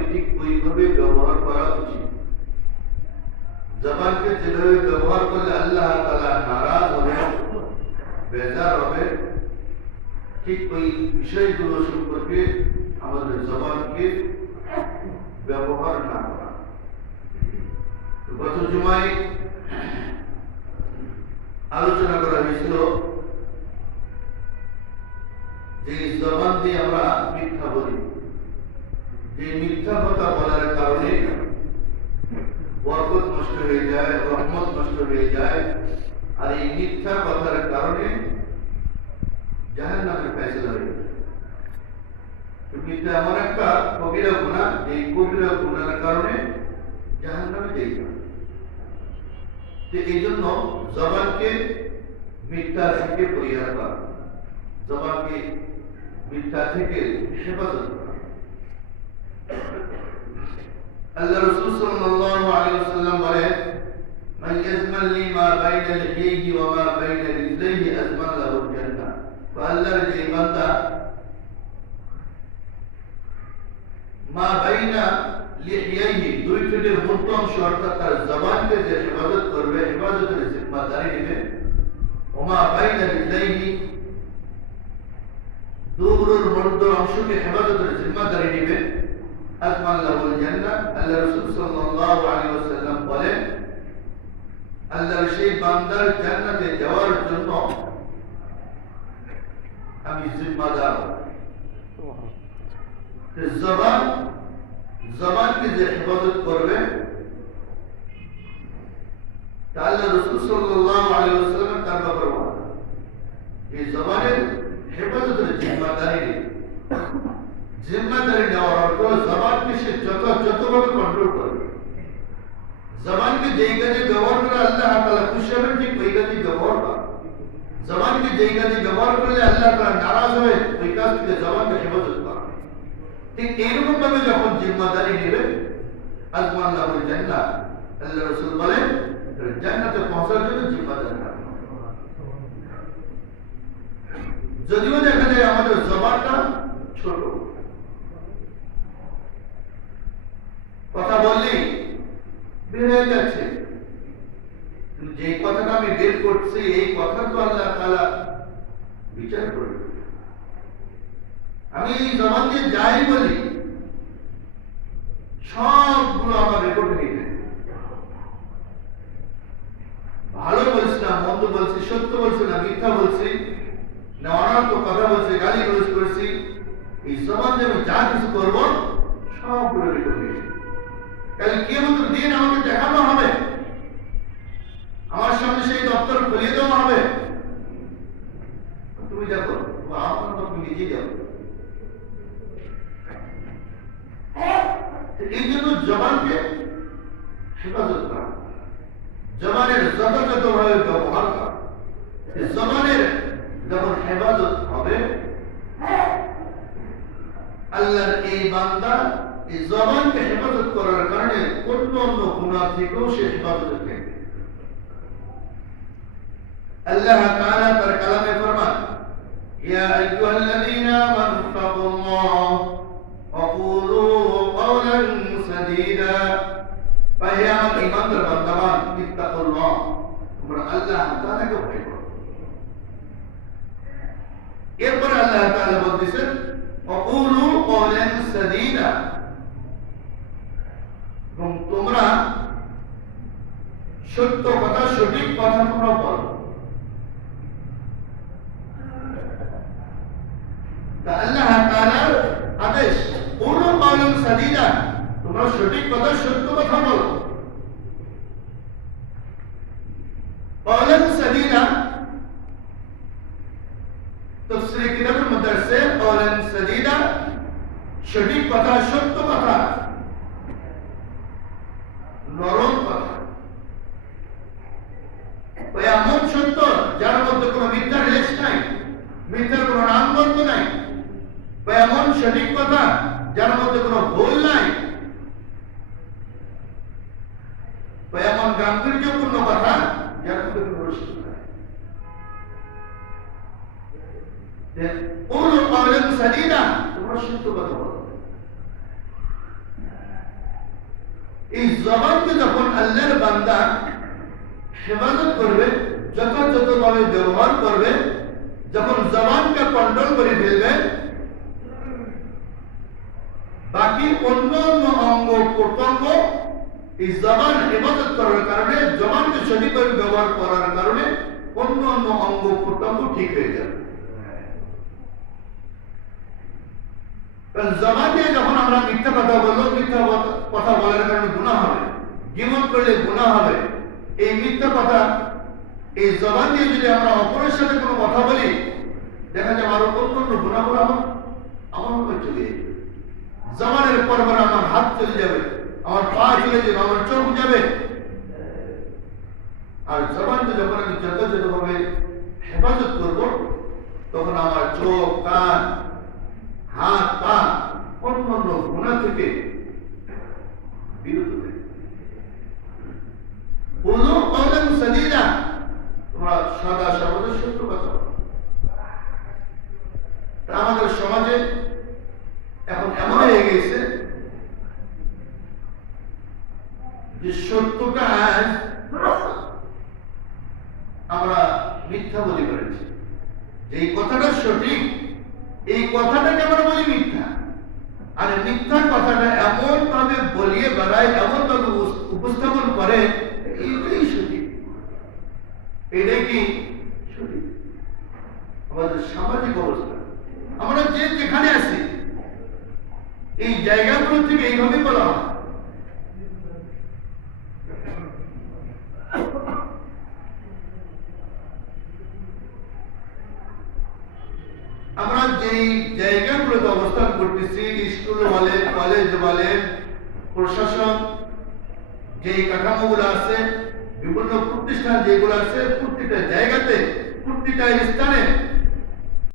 জবানকে ঠিক ওইভাবে ব্যবহার করা উচিত। জবানকে যেভাবে ব্যবহার করলে আল্লাহ তাআলা নারাজ হবে, বেজার হবে, ঠিক ওই বিষয়গুলো সম্পর্কে আমাদের জবানকে ব্যবহার না করা। গত জুমায় আলোচনা করা হয়েছিল যে জবান দিয়ে আমরা মিথ্যা বলি, যে মিথ্যা কথা বলার কারণে বরকত নষ্ট হয়ে যায়, রহমত নষ্ট হয়ে যায়, আর এই মিথ্যা কথার কারণে জাহান্নামের ফয়সালা হয়ে যায়। মিথ্যা এমন একটা কবিরা গুনাহ, যে কবিরা গুনাহের কারণে জাহান্নামে যেতে হয়। এই জন্য জবানকে মিথ্যা থেকে পরিহার করা, জবানকে মিথ্যা থেকে হেফাজত করা। আল্লাহ রাসূল সাল্লাল্লাহু আলাইহি ওয়াসাল্লাম বলেন, মান ইয়াজমান লি মা বাইনা লিহিহি ওয়া মা বাইনা রিজলিহি আজমান লাহু জান্নাহ। আল্লাহর যে বান্দা মা বাইনা লিহিহি, দুই ঠোঁটের মধ্য অংশ অর্থাৎ তার জবানকে যে হেফাজত করবে, হেফাজতের জিম্মাদারি নেবে, ওয়া মা বাইনা রিজলিহি, দুগুলোর মধ্য অংশকে হেফাজতের জিম্মাদারি নেবে, আজমান লাহুল জান্নাহ। আল্লাহ রাসূল সাল্লাল্লাহু আলাইহি ওয়াসাল্লাম বলেন, আল্লাহর সেই বান্দার জান্নাতে যাওয়ার জন্য আমি জিম্মাদার। জবানকে যে হেফাজত করবে, তা আল্লাহ রাসূল সাল্লাল্লাহু আলাইহি ওয়াসাল্লাম তার ব্যাপারে বলেন, এই জবানের হেফাজতের জিম্মাদারি নেওয়ার অর্থ জবানকে সে যথাযথভাবে কন্ট্রোল করবে। জবানকে যেই কাজে ব্যবহার করে আল্লাহ তাআলা খুশি হবেন, ঠিক ওই কাজে ব্যবহার করা। জবানকে যেই কাজে ব্যবহার করলে আল্লাহ তাআলা নারাজ হবে, ওই কাজ থেকে জবানকে হেফাজত করা। ঠিক এইরকম ভাবে যখন জিম্মাদারি নেবে, আজমান লাহুল জান্নাহ, আল্লাহ রাসূল বলেন জান্নাতে পৌঁছার জন্য জিম্মাদারি নেওয়া। যদিও দেখা যায় আমাদের জবানটা ছোট, কথা বললেই বের হয়ে যাচ্ছে, যে কথাটা আমি বের করছি এই কথা তো আল্লাহ তাআলা বিচার করবে। আমি এই জবান দিয়ে যাই বলি সবগুলো আমার রেকর্ড হয়ে যায়। ভালো বলছি না মন্দ বলছি, সত্য বলছি না মিথ্যা বলছি, না অনর্থ কথা বলছি, গালি গালাজ করছি, এই জবান দিয়ে আমি যা কিছু করবো সবগুলো রেকর্ড হয়ে যায়। কাল কিয়ামতের দিন আমাকে দেখানো হবে, আমার সামনে সেই দপ্তর খুলিয়ে দেওয়া হবে, তুমি দেখো আমার মত তুমি নিজে যাও। এই জন্য জবানকে হেফাজত করা, জবানের যথাযথভাবে ব্যবহার করা। জবানের যখন হেফাজত হবে, আল্লাহর এই বান্দা এই জবানকে হেফাজত করার কারণে অন্য গুনাহ থেকেও সে হেফাজত থাকবে। আল্লাহ তাআলা তার কালামে ফরমান, ইয়া আইয়ুহাল্লাযীনা আমানু তাকুল্লাহ ওয়া কুলু কাওলান সাদীদা। হে আমার ঈমানদার বান্দাগণ, ইত্তাকুল্লাহ, তোমরা আল্লাহ তাআলাকে ভয় করো। এরপর আল্লাহ তাআলা বলতেছেন, ওয়া কুলু কাওলান সাদীদা, এবং তোমরা সত্য কথা, সঠিক কথা তোমরা বলো। আল্লাহ তাআলার আদেশ, কুলু কাওলান সাদীদা, তোমরা সঠিক কথা, সত্য কথা বলো। কাওলান সাদীদা তাফসীরে কিতাবের মধ্যে আছে, কাওলান সাদীদা সঠিক কথা, সত্য কথা, নরম কথা, এমন সত্য যার মধ্যে কোনো মিথ্যার লেশ নাই, মিথ্যার কোনো নামগন্ধ নাই, এমন সঠিক কথা যার মধ্যে কোনো ভুল নাই, এমন গাম্ভীর্যপূর্ণ কথা যার মধ্যে কোনো রসিক নাই। কুলু কাওলান সাদীদা, তোমরা সত্য কথা বলো। এই জবানকে যখন আল্লাহর বান্দা হেফাজত করবে, যথাযথভাবে ব্যবহার করবে, যখন জবানকে কন্ট্রোল করে ফেলবে, বাকি অন্য অন্য অঙ্গ প্রত্যঙ্গ এই জবান হেফাজত করার কারণে, জবানকে সঠিকভাবে ব্যবহার করার কারণে অন্য অন্য অঙ্গ প্রত্যঙ্গ ঠিক হয়ে যাবে। কারণ জবান দিয়ে যখন আমরা মিথ্যা কথা বলবো, মিথ্যা কথা বলার কারণে গুনাহ হবে, গীবত করলে গুনাহ হবে। এই মিথ্যা কথা, এই জবান দিয়ে যদি আমরা অপরের সাথে কোনো কথা বলি, দেখা যায় আরো অন্য গুনাহগুলো আমার উপরে চলে যাবে। জবানের পর আমার হাত চলে যাবে, আমার পা চলে যাবে, আমার চোখ যাবে। আর জবানকে যখন আমি যথাযথভাবে হেফাজত করব, তখন আমার চোখ, কান, হাত, পা অন্য অন্য গুনাহ থেকে বিরত থাকে। বলুন কওলান সাদীদা, তোমরা সদা সর্বদা সত্য কথা বলো। আমাদের সমাজে এখন এমন হয়ে গেছে যে সত্যটা আজ আমরা মিথ্যা বলি করেছি। এই কথাটা সঠিক, এই কথাটাকে আমরা বলি মিথ্যা। আর মিথ্যা কথাটা এমন ভাবে বলিয়ে বেড়ায়, এমন ভাবে উপস্থাপন করে, এইটাই সঠিক। এটাই কি সঠিক? আমাদের সামাজিক অবস্থা, আমরা যে যেখানে আছি, এই জায়গাগুলো থেকে এইভাবে বলা হয়। আমরা যেই জায়গাগুলোতে অবস্থান করতেছি, স্কুল বলেন, কলেজ বলেন, প্রশাসন, যেই কাঠামোগুলো আছে, বিভিন্ন প্রতিষ্ঠান যেগুলো আছে, প্রতিটা জায়গাতে, প্রতিটা স্থান